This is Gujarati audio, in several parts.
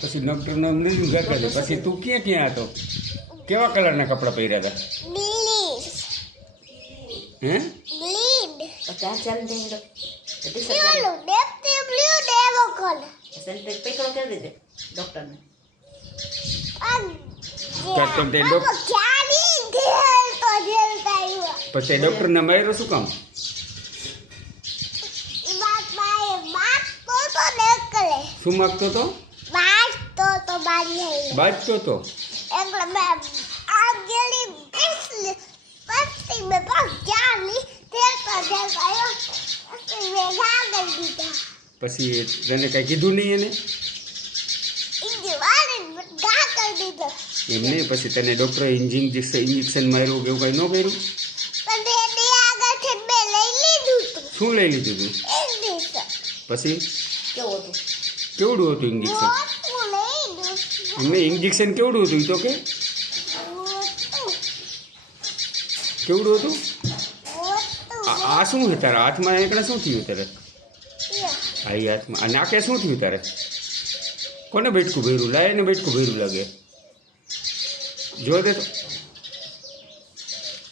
પછી ડોક્ટરનો મૃદુ ઘા કરી પછી તું ક્યાં ક્યાં હતો કેવા કલરના કપડાં પહેર્યા હતા હે પછી ડોક્ટરને માર્યો શું કામ શું માગતો તો બાજતો તો પછી તને કઈ કીધું નહીં એને એમ નહીં પછી તને ડોક્ટરે ઇન્જેક્શન માર્યું કે એવું કઈ ન કર્યું શું લઈ લીધું તું પછી કેવડું હતું ઇન્જેક્શન એમને ઇન્જેક્શન કેવડું હતું તો કે કેવડું હતું આ શું છે તારા હાથમાં એકડા શું થયું તારે આ હાથમાં આ નાકે શું થયું તારે કોને બેઠકું ભર્યું લાય ને બેઠકું ભર્યું લાગે જો દે તો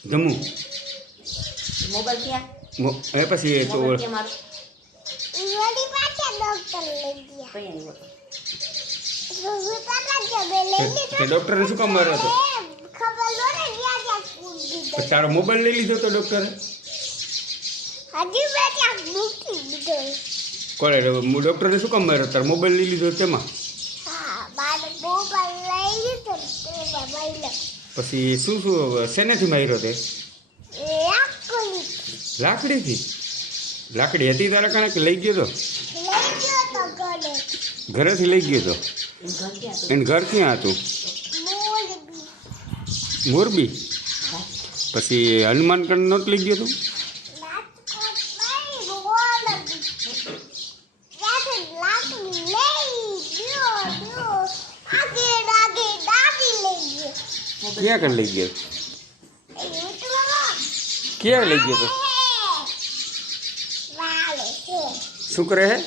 જમું એ પછી એ તો ડોક્ટરે શું કામ માર્યો હતો તારો મોબાઈલ લઈ લીધો તો ડોક્ટરે કોને ડોક્ટરે શું કામ માર્યો તારો મોબાઈલ લઈ લીધો તેમાં પછી શું શું શેનેથી માર્યો તે લાકડીથી લાકડી હતી તારા કારણે કે લઈ ગયો તો ઘરેથી લઈ ગયો તો એને ઘર ક્યાં હતું મોરબી પછી હનુમાનગઢ નોટ લઈ ગયો તું ક્યાં કર લઈ ગયો ક્યાં લઈ ગયો તો શું કરે હે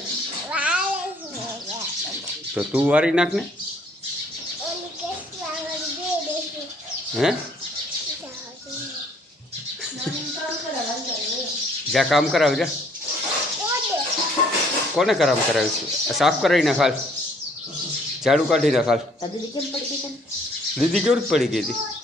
તો તું વારી નાખ ને હે જા કામ કરાવ જા કોને કામ કરાવ્યું છે સાફ કરાવી નાખ હાલ ઝાડુ કાઢી નાખ હાલ દીદી કેવી પડી ગઈ હતી